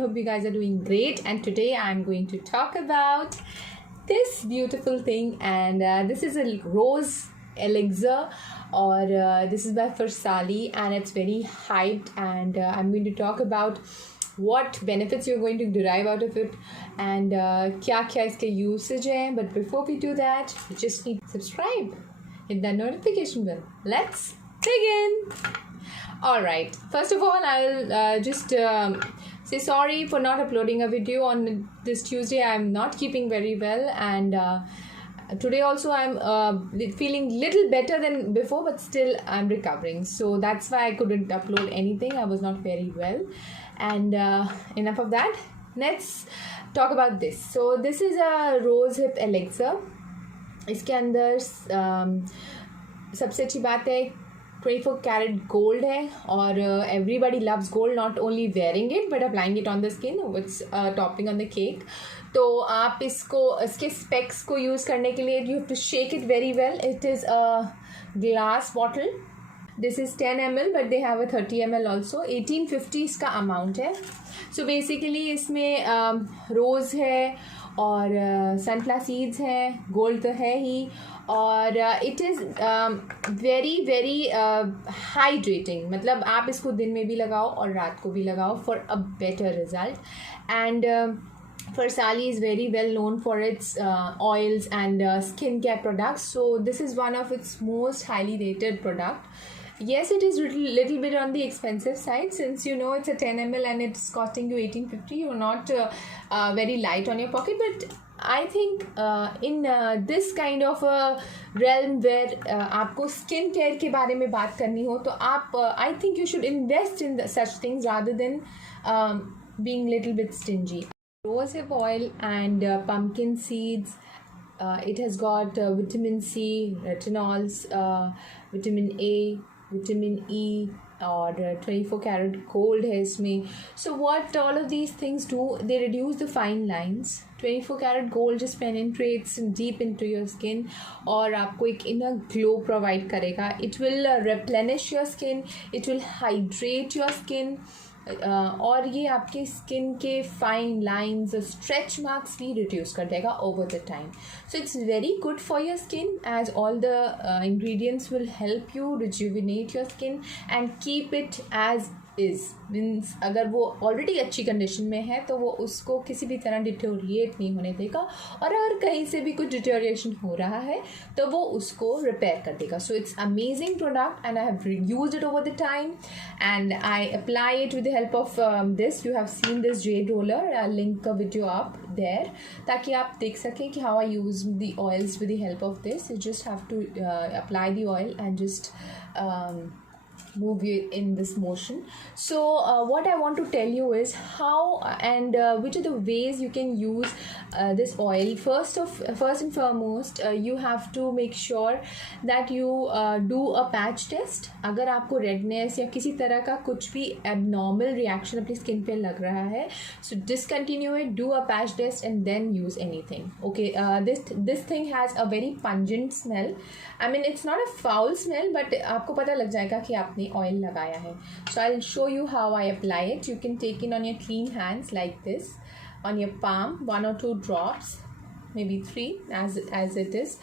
Hope you guys are doing great. And today I'm going to talk about this beautiful thing. And this is a rose elixir, or this is by Farsali, and it's very hyped. And I'm going to talk about what benefits you're going to derive out of it and क्या इसके usage है. But before we do that, you just need to subscribe, hit the notification bell. Let's begin. Alright, first of all, I'll just say sorry for not uploading a video on this Tuesday. I'm not keeping very well, and today also I'm feeling little better than before, but still I'm recovering. So that's why I couldn't upload anything. I was not very well. And enough of that. Let's talk about this. So this is a rose hip elixir. इसके अंदर सबसे अच्छी बात है 24 carat gold है, और everybody loves gold, not only wearing it but applying it on the skin, it's topping on the cake. तो आप इसके स्पेक्स को यूज़ करने के लिए you have to shake it very well. It is a glass bottle. This is 10 ml but they have a 30 ml also. 1850 इसका amount है. So basically इसमें रोज़ है और सनफ्लावर सीड्स हैं, गोल्ड तो है ही, और it is very very hydrating. मतलब आप इसको दिन में भी लगाओ और रात को भी लगाओ for a better result. And Farsali is very well known for its oils and skincare products. So this is one of its most highly rated product. Yes, it is little bit on the expensive side, since you know it's a 10 ml and it's costing you 1850. You're not very light on your pocket, but I think in this kind of a realm where आपको skin care के बारे में बात करनी हो, तो आप I think you should invest in such things rather than being little bit stingy. Rosehip oil and pumpkin seeds. It has got vitamin C, retinols, vitamin A, vitamin E, और 24 carat gold है इसमें. So what all of these things do, they reduce the fine lines. 24 carat gold just penetrates deep into your skin और आपको एक inner glow provide करेगा. It will replenish your skin, it will hydrate your skin, और ये आपके skin के fine lines, stretch marks भी reduce कर देगा over the time. So it's very good for your skin as all the ingredients will help you rejuvenate your skin and keep it as is. Means अगर वो already अच्छी condition में है तो वो उसको किसी भी तरह डिटोरिएट नहीं होने देगा, और अगर कहीं से भी कुछ डिटोरिएशन हो रहा है तो वो उसको रिपेयर कर देगा. So it's amazing product and I have used it over the time and I apply it with the help of this. You have seen this jade roller. I link a video up there ताकि आप देख सकें कि how I use the oils with the help of this. You just have to apply the oil and just move you in this motion. So what I want to tell you is how and which are the ways you can use this oil. First and foremost, you have to make sure that you do a patch test. अगर आपको redness या किसी तरह का कुछ भी abnormal reaction अपनी skin पे लग रहा है, so discontinue it, do a patch test and then use anything. Okay, this thing has a very pungent smell. I mean, it's not a foul smell, but आपको पता लग जाएगा कि आपने ऑयल लगाया है. So I'll show you how I apply it. You can take it on your clean hands like this, on your palm, 1 or 2 drops, maybe 3 as it is,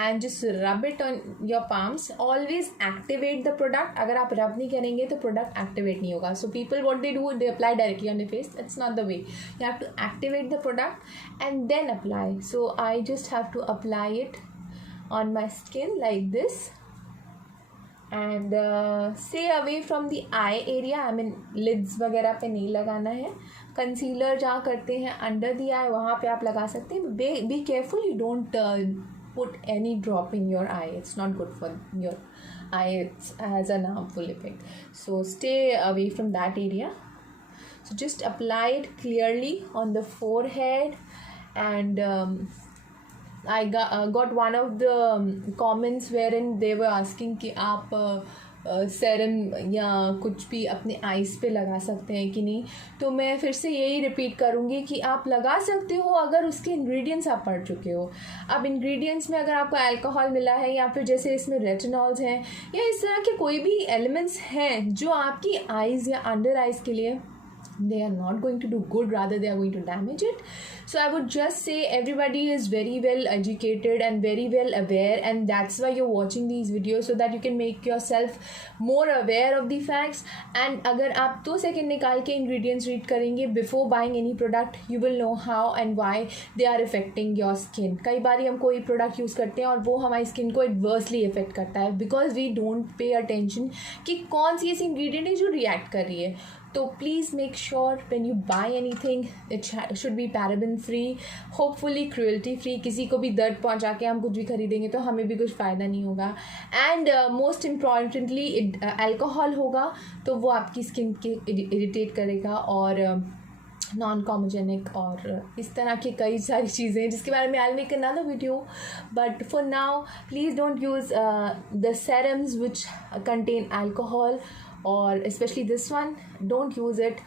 and just rub it on your palms. Always activate the product. अगर आप rub नहीं करेंगे तो product activate नहीं होगा. So people, what they do, they apply directly on the face. That's not the way. You have to activate the product and then apply. So I just have to apply it on my skin like this, and stay away from the eye area. I mean, lids वगैरह पे नहीं लगाना है. Concealer जहाँ करते हैं under the आई, वहाँ पे आप लगा सकते हैं. Be careful, you don't put any drop in your eye. It's not good for your eye. It has an harmful effect. So stay away from that area. So just apply it clearly on the forehead. And I got one of the comments wherein they were asking कि आप serum या कुछ भी अपने eyes पे लगा सकते हैं कि नहीं. तो मैं फिर से यही रिपीट करूँगी कि आप लगा सकते हो अगर उसके इंग्रेडिएंट्स आप पढ़ चुके हो. अब इंग्रेडिएंट्स में अगर आपको अल्कोहल मिला है, या फिर जैसे इसमें रेटिनॉल्स हैं, या इस तरह के कोई भी एलिमेंट्स हैं जो आपकी आइज़ या अंडर आइज़ के लिए they are not going to do good, rather they are going to damage it. So I would just say everybody is very well educated and very well aware, and that's why you're watching these videos, so that you can make yourself more aware of the facts. And अगर आप 2 second निकाल के ingredients read करेंगे before buying any product, you will know how and why they are affecting your skin. कई बार हम कोई product use करते हैं और वो हमारी skin को adversely affect करता है, because we don't pay attention कि कौन सी ऐसी ingredient है जो react कर रही है. तो please make sure when you buy anything it should be paraben free, hopefully cruelty free. किसी को भी दर्द पहुंचा के हम कुछ भी खरीदेंगे तो हमें भी कुछ फ़ायदा नहीं होगा. एंड मोस्ट इम्पॉर्टेंटली अल्कोहल होगा तो वो आपकी स्किन के इरिटेट करेगा, और नॉन कॉमोजेनिक और इस तरह की कई सारी चीज़ें हैं जिसके बारे में I make another video. But for now please don't use the serums which contain alcohol, or especially this one, don't use it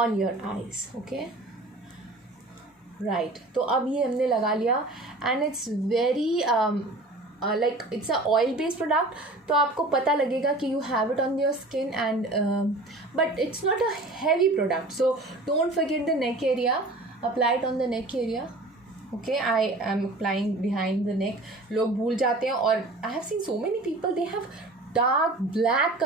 on your eyes. Okay, right. तो अब ये हमने लगा लिया, and it's very like it's a oil based product, तो आपको पता लगेगा कि you have it on your skin, and but it's not a heavy product, so don't forget the neck area. Apply it on the neck area. Okay, I am applying behind the neck. लोग भूल जाते हैं, और I have seen so many people, they have dark black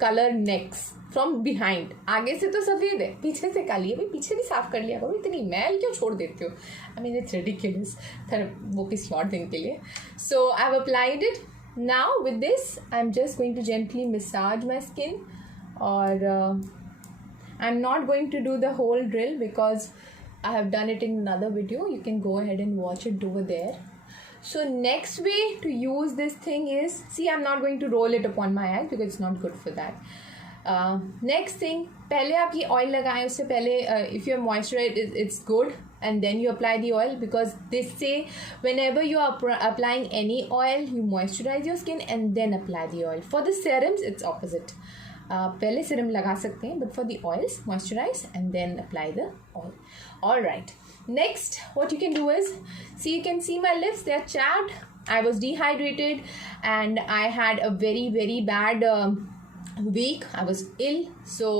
color necks from behind. आगे से तो सफ़ेद है, पीछे से काली है. भाई पीछे भी साफ़ कर लिया करो, इतनी मैल क्यों छोड़ देते हो? I mean it's ridiculous. वो किसी और दिन के लिए. So I've applied it. Now with this I'm just going to gently massage my skin, or I'm not going to do the whole drill because I have done it in another video. You can go ahead and watch it over there. So next way to use this thing is, see, I'm not going to roll it upon my eyes because it's not good for that. Next thing, पहले आप ये oil लगाएं, उससे पहले if you're moisturized, it's good, and then you apply the oil, because they say whenever you are applying any oil, you moisturize your skin and then apply the oil. For the serums, it's opposite. पहले serum लगा सकते हैं, but for the oils, moisturize and then apply the oil. All right. Next, what you can do is, see, you can see my lips, they are chapped. I was dehydrated and I had a very very bad week. I was ill, so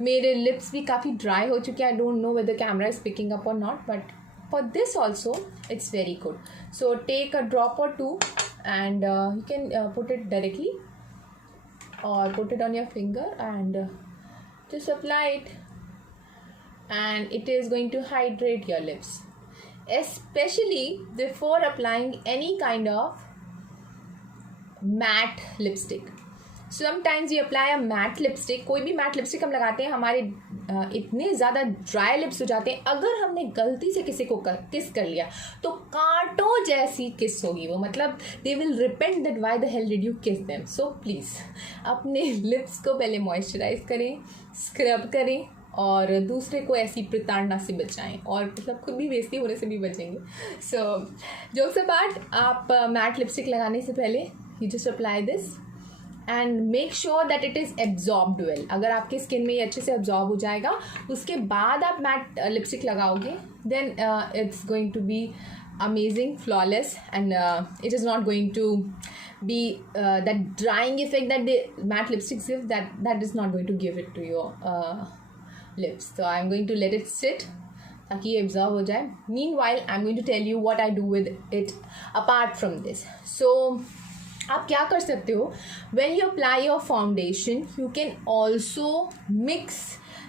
मेरे lips भी काफ़ी dry हो चुके हैं. I don't know whether camera is picking up or not, but for this also it's very good. So take a drop or two, and you can put it directly or put it on your finger and just apply it, and it is going to hydrate your lips, especially before applying any kind of matte lipstick. Sometimes we apply a matte lipstick. कोई भी matte lipstick हम लगाते हैं, हमारे इतने ज़्यादा dry lips हो जाते हैं. अगर हमने गलती से किसी को किस कर लिया तो कांटों जैसी किस होगी वो, मतलब they will repent that why the hell did you kiss them. So please अपने lips को पहले moisturize करें, scrub करें, और दूसरे को ऐसी प्रताड़ना से बचाएं, और मतलब खुद भी बेइज्जती होने से भी बचेंगे. सो जोक्स अपार्ट, आप मैट लिपस्टिक लगाने से पहले you just apply this and make sure that it is absorbed well. अगर आपके स्किन में ये अच्छे से एब्जॉर्ब हो जाएगा, उसके बाद आप मैट लिपस्टिक लगाओगे, then it's going to be amazing, flawless, and it is not going to be that drying effect that the matte lipsticks give. That is not going to give it to your lips. So I'm going to let it sit ताकि ये absorb हो जाए. Meanwhile, I'm going to tell you what I do with it apart from this. So आप क्या कर सकते हो, when you apply your foundation, you can also mix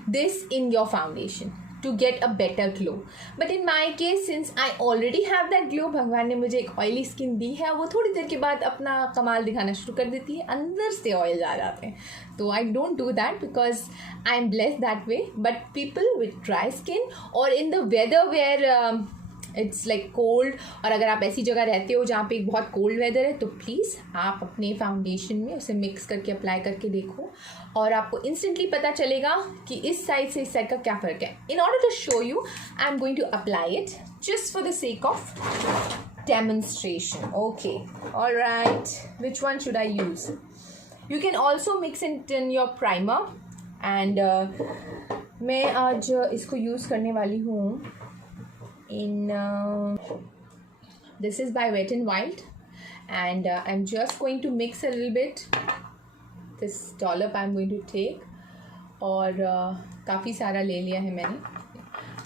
this in your foundation to get a better glow. But in my case, since I already have that glow, भगवान ने मुझे एक oily skin दी है, वो थोड़ी देर के बाद अपना कमाल दिखाना शुरू कर देती है, अंदर से ऑयल आ जाते हैं. तो I don't do that because I am blessed that way. But people with dry skin or in the weather where it's like cold, और अगर आप ऐसी जगह रहते हो जहाँ पे एक बहुत कोल्ड वेदर है, तो प्लीज़ आप अपने फाउंडेशन में उसे मिक्स करके अप्लाई करके देखो, और आपको इंस्टेंटली पता चलेगा कि इस साइड से इस साइड का क्या फ़र्क है. In order to show you, I am going to apply it just for the sake of demonstration. Okay, all right, which one should I use? You can also mix it in your primer, and मैं आज इसको use करने वाली हूँ in this is by Wet n Wild, and I'm just going to mix a little bit. This dollop I'm going to take, और काफ़ी सारा ले लिया है मैंने.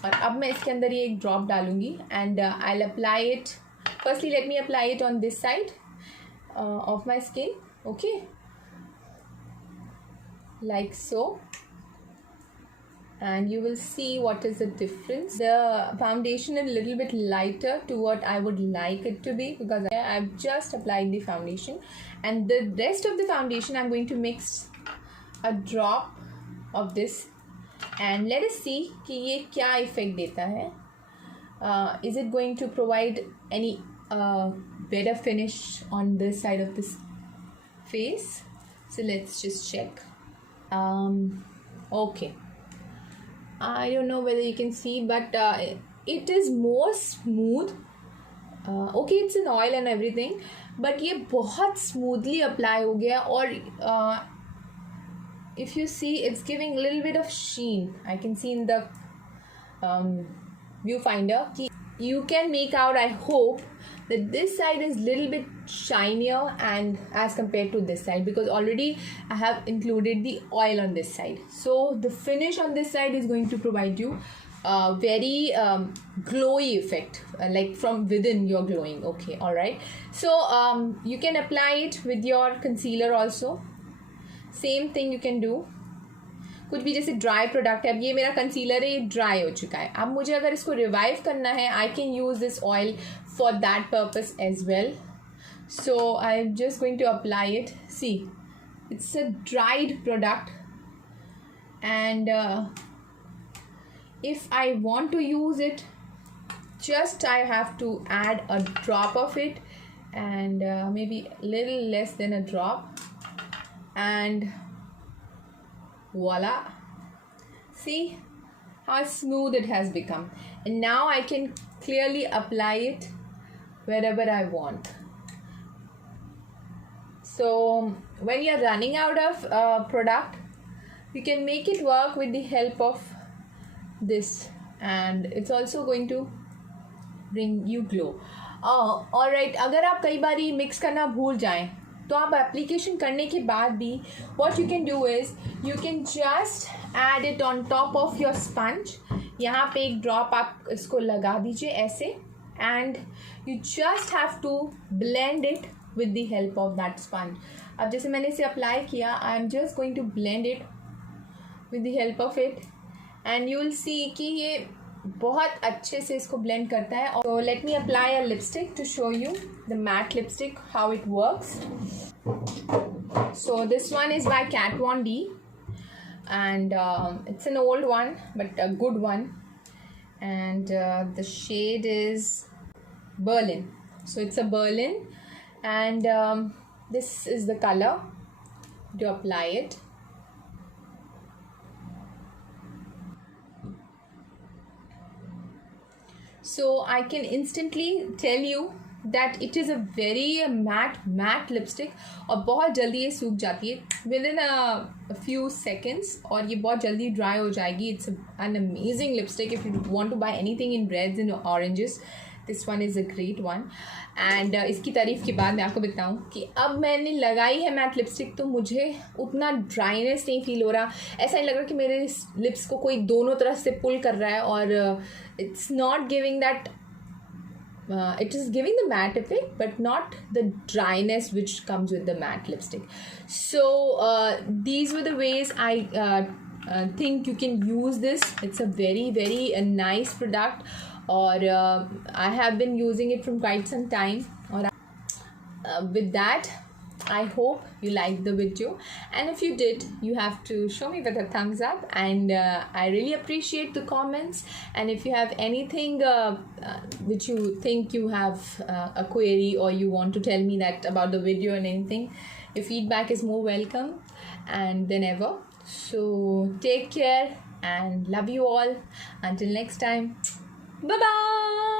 और अब मैं इसके अंदर ये एक ड्रॉप डालूँगी and I will apply it. Firstly let me apply it on this side of my skin. Okay, like so, and you will see what is the difference. The foundation is a little bit lighter to what I would like it to be, because I've just applied the foundation, and the rest of the foundation I'm going to mix a drop of this, and let us see कि ये क्या effect देता है. Is it going to provide any better finish on this side of this face? So let's just check. Okay, I don't know whether you can see, but it is more smooth. Okay, it's an oil and everything, but ये बहुत smoothly apply हो गया. और if you see, it's giving a little bit of sheen. I can see in the viewfinder. You can make out, I hope, that this side is little bit shinier and as compared to this side, because already I have included the oil on this side. So the finish on this side is going to provide you a very glowy effect, like from within you're glowing. Okay, all right. So you can apply it with your concealer also. Same thing you can do. कुछ भी जैसे dry product है, अब ये मेरा concealer है, ये dry हो चुका है. अब मुझे अगर इसको रिवाइव करना है, I can use this oil for that purpose as well. So I am just going to apply it. See, it's a dried product, and if I want to use it, just I have to add a drop of it, and maybe little less than a drop, and voila. See how smooth it has become, and now I can clearly apply it wherever I want. So when you're running out of product, you can make it work with the help of this, and it's also going to bring you glow. Alright, अगर आप कई बारी mix करना भूल जाएं, तो आप application करने के बाद भी what you can do is you can just add it on top of your sponge. यहाँ पे एक ड्रॉप आप इसको लगा दीजिए ऐसे, and you just have to blend it with the help of that sponge. अब जैसे मैंने इसे अप्लाई किया, I am just going to blend it with the help of it, and you will see कि ये बहुत अच्छे से इसको blend करता है. So let me apply a lipstick to show you the matte lipstick, how it works. So this one is by Kat Von D, and it's an old one but a good one, and the shade is Berlin. So it's a Berlin, and this is the color to apply it. So I can instantly tell you that it is a very matte lipstick, और बहुत जल्दी ये सूख जाती है within a few seconds, और ये बहुत जल्दी dry हो जाएगी. It's an amazing lipstick if you want to buy anything in reds and oranges. This one is a great one. And इसकी तारीफ़ के बाद मैं आपको बताऊँ कि अब मैंने लगाई है मैट लिपस्टिक, तो मुझे उतना ड्राइनेस नहीं फील हो रहा. ऐसा नहीं लग रहा कि मेरे लिप्स को कोई दोनों तरफ से पुल कर रहा है, और it's not giving that it is giving the matte effect but not the dryness which comes with the matte lipstick. So these were the ways I think you can use this. It's a very nice product, or I have been using it from quite some time. Or with that, I hope you liked the video, and if you did, you have to show me with a thumbs up, and I really appreciate the comments. And if you have anything which you think you have a query, or you want to tell me that about the video and anything, your feedback is more welcome and than ever. So take care and love you all. Until next time, bye bye.